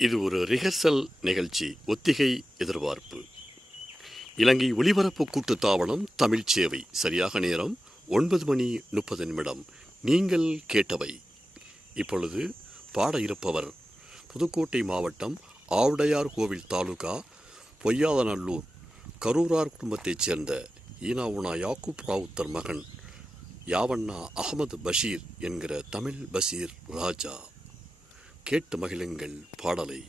இது ஒரு ரிஹர்சல் நிகழ்ச்சி. ஒத்திகை எதிர்பார்ப்பு. இலங்கை ஒலிபரப்பு கூட்டுத்தாபனம் தமிழ் சேவை. சரியாக நேரம் 9:30. நீங்கள் கேட்டவை. இப்பொழுது பாட இருப்பவர் புதுக்கோட்டை மாவட்டம் ஆவுடையார் கோவில் தாலுகா பொய்யாதநல்லூர் கரூரார் குடும்பத்தைச் சேர்ந்த ஈனாவுனா யாக்கூப் ராவுத்தர் மகன் யாவண்ணா அகமது பஷீர் என்கிற தமிழ் பஷீர் ராஜா. கேட்டு மகிழுங்கள் பாடலை.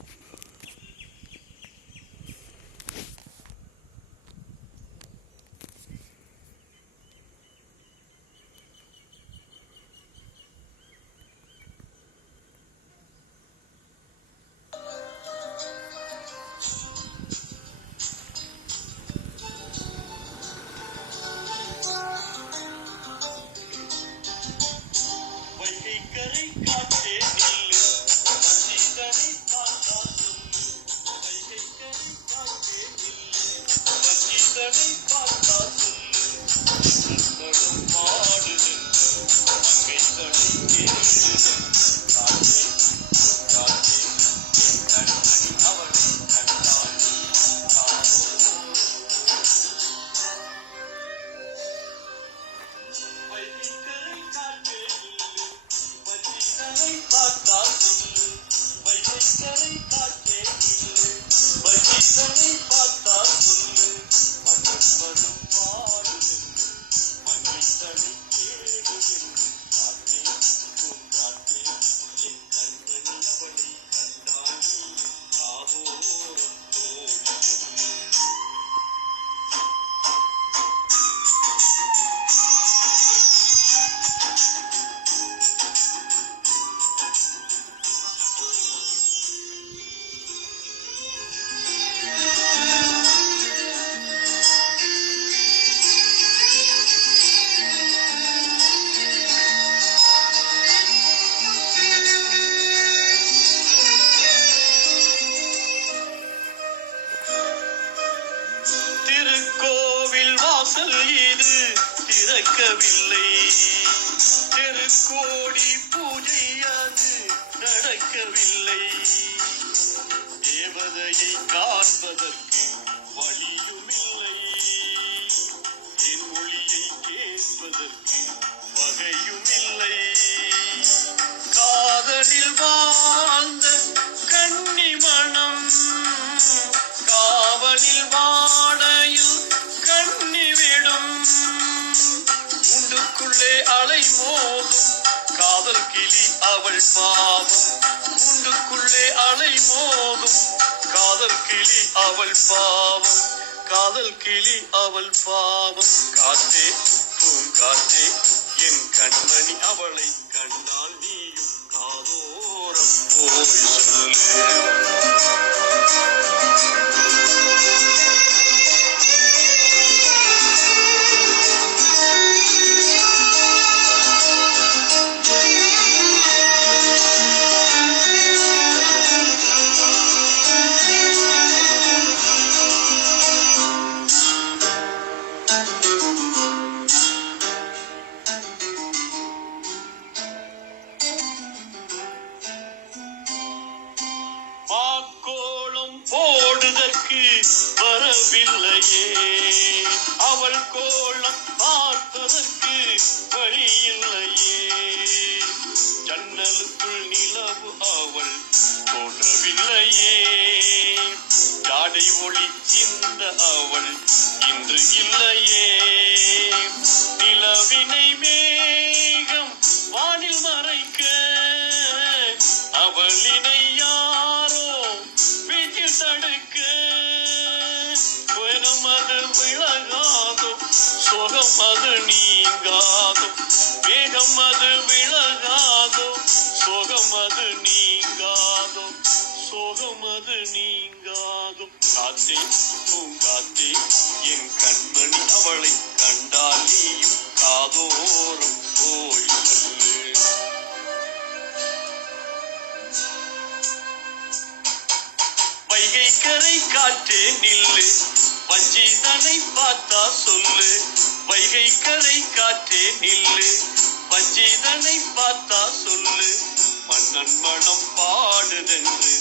திறக்கவில்லை, திருக்கோடி பூஜை அது நடக்கவில்லை. தேவதையை காண்பதற்கு வழியுமில்லை, என் மொழியை கேட்பதற்கு வகையுமில்லை. காதலில் வாழ்ந்த கன்னி மனம் காவலில் வாடையில் கண்ணி விடும். உண்டுக்குள்ளே அலை மோதும் காதல் கிளி அவள் பாவம். உண்டுக்குள்ளே அலை மோதும் காதல் கிளி அவள் பாவம். காதல் கிளி அவள் பாவம். காத்தே பூங்காத்தே என் கண்மணி அவளை கண்டால் நீயும் காதோரம் போய் சொல்லு. போடுதற்கு வரவில்லையே, அவள் கோலம் பார்ப்பதற்கு வழியில்லையே. ஜன்னலுக்குள் நிலவு அவள் தோன்றவில்லையே, ஜாடை ஒளி சிந்த அவள் இன்று இல்லையே. நிலவினை மேகம் வானில் மறைக்க அவளினை யாரோ வீட்டில் தடுக்க. வெறும் அது விலகாதோ, சுகம் அது நீங்காதோ. வேகம் அது விலகாதோ, சுகம் அது நீங்காதோ. சோகம் அது நீங்காதோ. காத்தே பூங்காத்தே என் கண்மணி அவளை கண்டால் நீயும் காதோரம் போய் சொல்லு. வைகை கரை காற்றே நில்லு, வஞ்சிதனை பார்த்தா சொல்லு. வைகை கரை காற்றே நில்லு, வஞ்சிதனை பார்த்தா சொல்லு. மன்னன் மனம் பாடுதென்று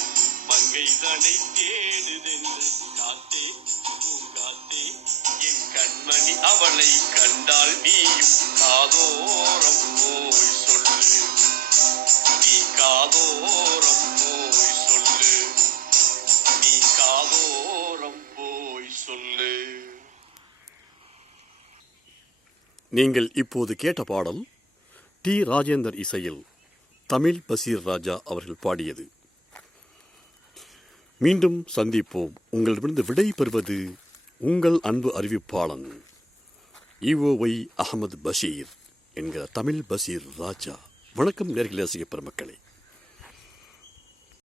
மங்கை தனை தேடுதென்று காத்தே பூங்காத்தே என் கண்மணி அவளை கண்டால் நீயும் காதோரம் போய் சொல்லு, நீ காதோரம் போய் சொல்லு, நீ காதோரம் போய் சொல்லு. நீங்கள் இப்போது கேட்ட பாடல் டி ராஜேந்தர் இசையில் தமிழ் பசீர் ராஜா அவர்கள் பாடியது. மீண்டும் சந்திப்போம். உங்களிடமிருந்து விடை பெறுவது உங்கள் அன்பு அறிவிப்பாளன் இஓஒய் அகமது பஷீர் என்கிற தமிழ் பசீர் ராஜா. வணக்கம் நேயர்களே, ரசிக பெருமக்களே.